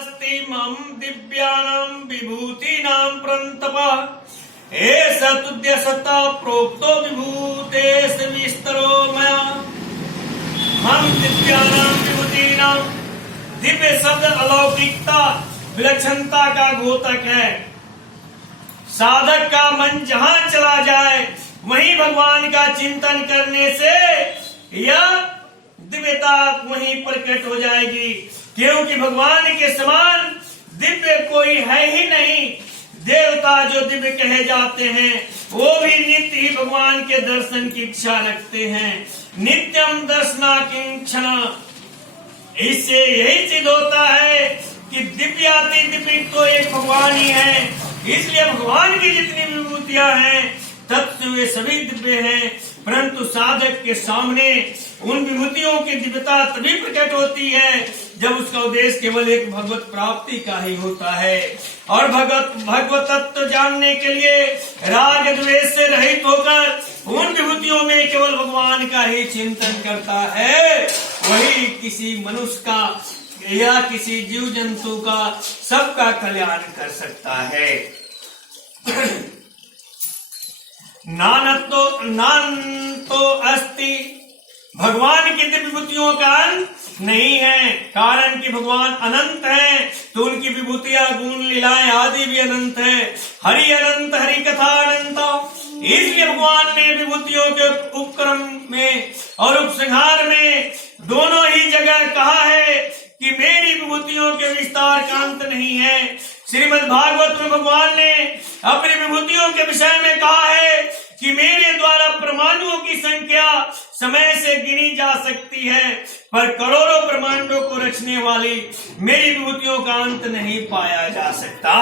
अस्ति मम दिव्यानां विभूतीनां परन्तपः एष तुद्यसता प्रोक्तो विभूतेश विस्तरो मया। हम दिव्यानां विभूतीनां, दिव्य शब्द अलौकिकता विलक्षणता का द्योतक है। साधक का मन जहां चला जाए वहीं भगवान का चिंतन करने से यह दिव्यता वहीं प्रकट हो जाएगी, क्योंकि भगवान के समान दिव्य कोई है ही नहीं। देवता जो दिव्य कहे जाते हैं वो भी नित्य ही भगवान के दर्शन की इच्छा रखते हैं। नित्यम दर्शनाकांक्षा। इससे यही सिद्ध होता है कि दिव्याति दिव्य तो एक भगवान ही है। इसलिए भगवान की जितनी विभूतियां हैं तत्व वे सभी दिव्य हैं, परंतु साधक के सामने उन विभूतियों की दिव्यता तभी प्रकट होती है जब उसका उद्देश्य केवल एक भगवत प्राप्ति का ही होता है। और भगवत तत्व जानने के लिए राग द्वेष से रहित होकर उन विभूतियों में केवल भगवान का ही चिंतन करता है, वही किसी मनुष्य का या किसी जीव जंतु का सबका कल्याण कर सकता है। नान्तो अस्ति। भगवान की दिव्य विभूतियों का अंत नहीं है, कारण कि भगवान अनंत है तो उनकी विभूतियां गुण लीलाएं आदि भी अनंत है। हरि अनंत, हरि कथा अनंत। इसलिए भगवान ने विभूतियों के उपक्रम में और उपसंहार में दोनों ही जगह कहा है कि मेरी विभूतियों के विस्तार का अंत नहीं है। श्रीमद् भागवत में भगवान ने अपनी विभूतियों के विषय में कहा है कि मेरे द्वारा परमाणुओं की संख्या समय से गिनी जा सकती है, पर करोड़ों ब्रह्मांडों को रचने वाली मेरी विभूतियों का अंत नहीं पाया जा सकता।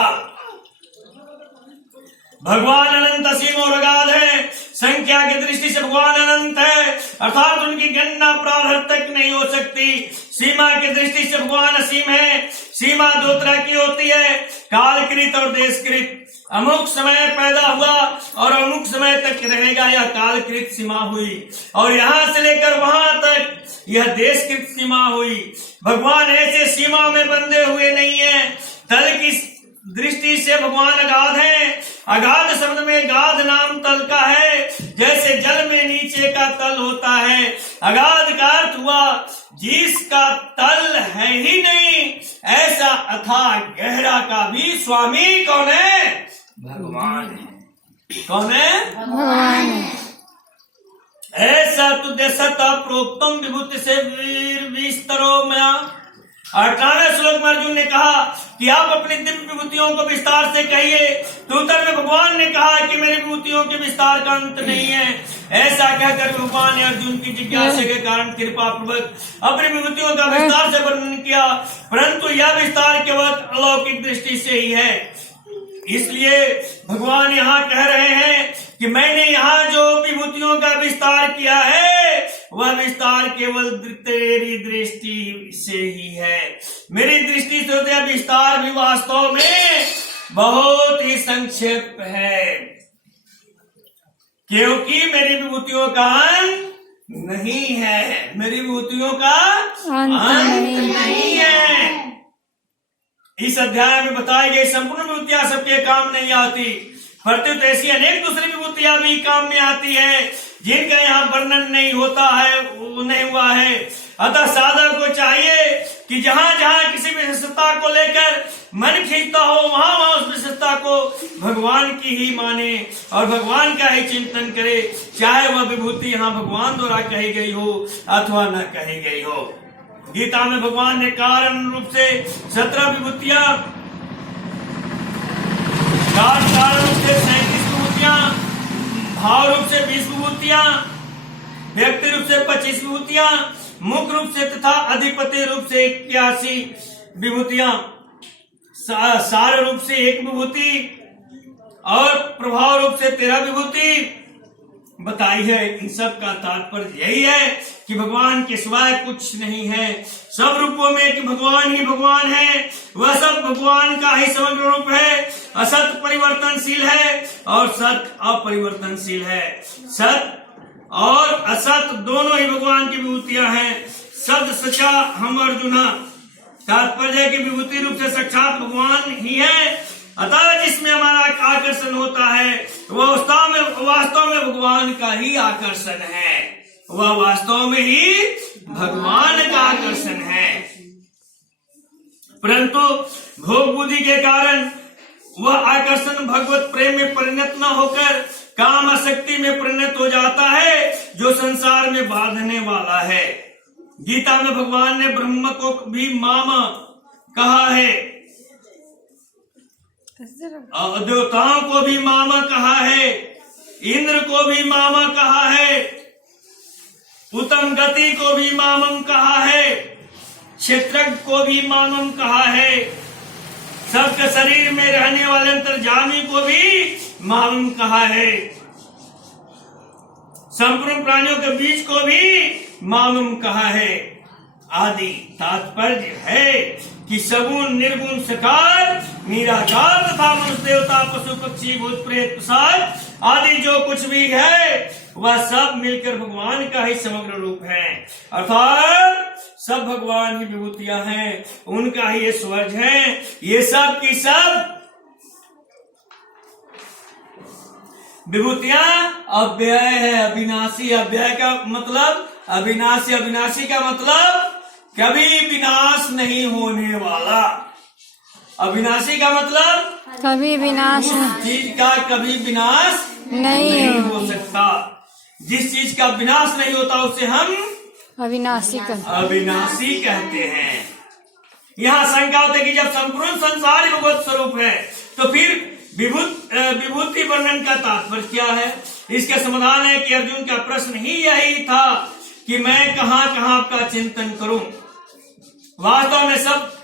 भगवान अनंत असीम और अगाध है। संख्या की दृष्टि से भगवान अनंत है, अर्थात उनकी गणना प्रारंभ तक नहीं हो सकती। सीमा की दृष्टि से भगवान असीम है। सीमा दो तरह की होती है, कालकृत और देशकृत। अमुक समय पैदा हुआ और अमुक समय तक रहेगा, यह कालकृत सीमा हुई, और यहाँ से लेकर वहां तक यह देशकृत सीमा हुई। भगवान ऐसे सीमा में बंधे हुए नहीं है। तल की दृष्टि से भगवान अगाध है। अगाध शब्द में गाध नाम तल का है, जैसे जल में नीचे का तल होता है। अगाध का अर्थ हुआ जिसका तल है ही नहीं, ऐसा अथाह गहरा का भी स्वामी कौन है? भगवान है। कौन है? भगवान है। ऐसा तुझे सता प्रोक्तम विभूति से विस्तरो मया। 18वें श्लोक में अर्जुन ने कहा कि आप अपनी दिव्य विभूतियों को विस्तार से कहिए, तो उत्तर में भगवान ने कहा कि मेरी विभूतियों के विस्तार का अंत नहीं है। ऐसा कहकर भगवान ने अर्जुन की जिज्ञासा के कारण कृपा पूर्वक अपनी विभूतियों का विस्तार से वर्णन किया, परंतु यह विस्तार केवल अलौकिक दृष्टि से ही है। इसलिए भगवान यहाँ कह रहे हैं कि मैंने यहाँ जो विभूतियों का विस्तार किया है वह विस्तार केवल तेरी दृष्टि से ही है। मेरी दृष्टि से होता विस्तार भी वास्तव में बहुत ही संक्षेप है, क्योंकि मेरी विभूतियों का अंत नहीं है। मेरी विभूतियों का अंत नहीं है। इस अध्याय में बताई गई संपूर्ण विभूतियां सबके काम नहीं आती, प्रत्युत ऐसी अनेक दूसरी विभूतियां भी काम में आती है जिनका यहाँ वर्णन नहीं होता है, नहीं हुआ है। अतः साधक को चाहिए कि जहाँ जहाँ किसी विशेषता को लेकर मन खींचता हो वहाँ वहाँ उस विशेषता को भगवान की ही माने और भगवान का ही चिंतन करे, चाहे वह विभूति यहाँ भगवान द्वारा कही गई हो अथवा न कही गई हो। गीता में भगवान ने कारण रूप से 17 विभूतियां, कारण रूप से 37 विभूतियां, भाव रूप से 20 विभूतियां, व्यक्ति रूप से 25 विभूतियां, मुख्य रूप से तथा अधिपति रूप से 81 विभूतियां, सार रूप से 1 विभूति और प्रभाव रूप से 13 विभूति बताई है। इन सब का तात्पर्य यही है कि भगवान के सिवाय कुछ नहीं है। सब रूपों में कि भगवान ही भगवान है, वह सब भगवान का ही समग्र रूप है। असत परिवर्तनशील है और सत अपरिवर्तनशील है। सत और असत दोनों ही भगवान की विभूतियां हैं। सद सचा हम अर्जुना तात्पर्य की विभूति रूप से साक्षात भगवान ही है। अतः जिसमें हमारा आकर्षण होता है वह वास्तव में भगवान का ही आकर्षण है, वह वास्तव में ही भगवान का आकर्षण है। परंतु भोग बुद्धि के कारण वह आकर्षण भगवत प्रेम में परिणत न होकर काम आसक्ति में परिणत हो जाता है, जो संसार में बांधने वाला है। गीता में भगवान ने ब्रह्म को भी मामा कहा है, देवताओं को भी मामा कहा है, इंद्र को भी मामा कहा है, उत्तम गति को भी मामम कहा है, क्षेत्रज्ञ को भी मामम कहा है, सबके शरीर में रहने वाले अंतर्जामी को भी मामम कहा है, संपूर्ण प्राणियों के बीच को भी मामम कहा है आदि। तात्पर्य है कि सगुण निर्गुण सकार निराकार तथा मनुष्य देवता पशु पक्षी भूत प्रेत प्रसाद आदि जो कुछ भी है वह सब मिलकर भगवान का ही समग्र रूप है, अर्थात सब भगवान की विभूतियां हैं, उनका ही ये स्वर्ग है। ये सब की सब विभूतियां अव्यय है, अविनाशी। अव्यय का मतलब अविनाशी, अविनाशी का मतलब कभी विनाश नहीं होने वाला। अविनाशी का मतलब कभी विनाश चीज का कभी विनाश नहीं हो सकता। जिस चीज का विनाश नहीं होता उसे हम अविनाशी कहते हैं। यहाँ शंका होती है कि जब संपूर्ण संसार ही भगवत स्वरूप है तो फिर विभूति वर्णन का तात्पर्य क्या है? इसका समाधान है कि अर्जुन का प्रश्न ही यही था कि मैं कहाँ कहाँ आपका चिंतन करूं। वास्तव में सब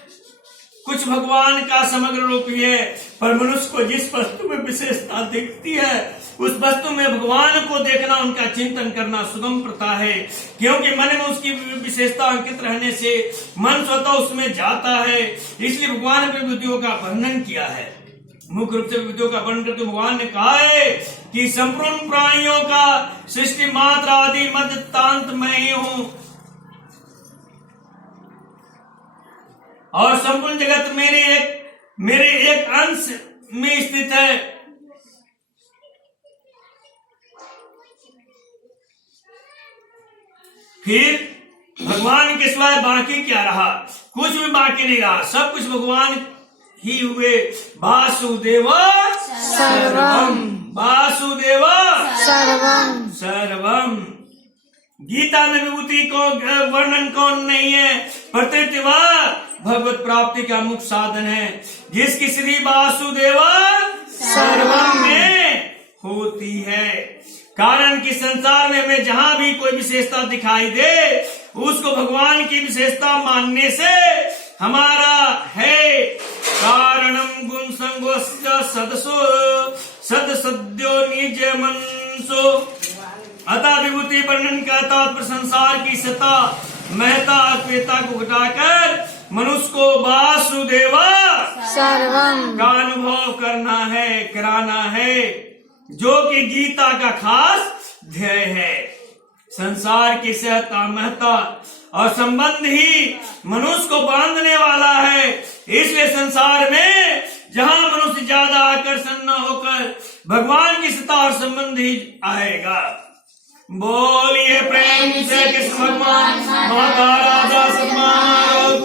कुछ भगवान का समग्र रूप ही है, पर मनुष्य को जिस वस्तु में विशेषता दिखती है उस वस्तु में भगवान को देखना, उनका चिंतन करना सुगम प्रथा है, क्योंकि मन में उसकी विशेषता अंकित रहने से मन स्वतः उसमें जाता है। इसलिए भगवान ने विभूतियों का वर्णन किया है। मुख्य रूप से विभूतियों का वर्णन करते भगवान ने कहा है कि संपूर्ण प्राणियों का सृष्टि मात्र आदि मध्य तांत मैं ही हूँ और संपूर्ण जगत मेरे एक अंश में स्थित है। फिर भगवान के सिवाय बाकी क्या रहा? कुछ भी बाकी नहीं रहा, सब कुछ भगवान ही हुए। वासुदेव सर्वम, वासुदेव सर्वम। गीता में विभूति को वर्णन कौन नहीं है? प्रत्येवा भगवत प्राप्ति का मुख्य साधन है, जिसकी श्री वासुदेव सर्वम में होती है। कारण कि संसार में हमें जहां भी कोई विशेषता दिखाई दे उसको भगवान की विशेषता मानने से हमारा है कारणम गुण संगोश्च सदसो सद सद्यो निज मनसो। अतः विभूति वर्णन का तात्पर्य संसार की सत्ता महता अल्पता को घटाकर मनुष्य को वासुदेव सर्वम का अनुभव कराना है, जो कि गीता का खास ध्येय है। संसार की सहता महता और संबंध ही मनुष्य को बांधने वाला है। इसलिए संसार में जहां मनुष्य ज्यादा आकर्षण न होकर भगवान की सत्ता और संबंध ही आएगा। बोलिए प्रेम से कृष्ण भगवान माता राधा सम्मान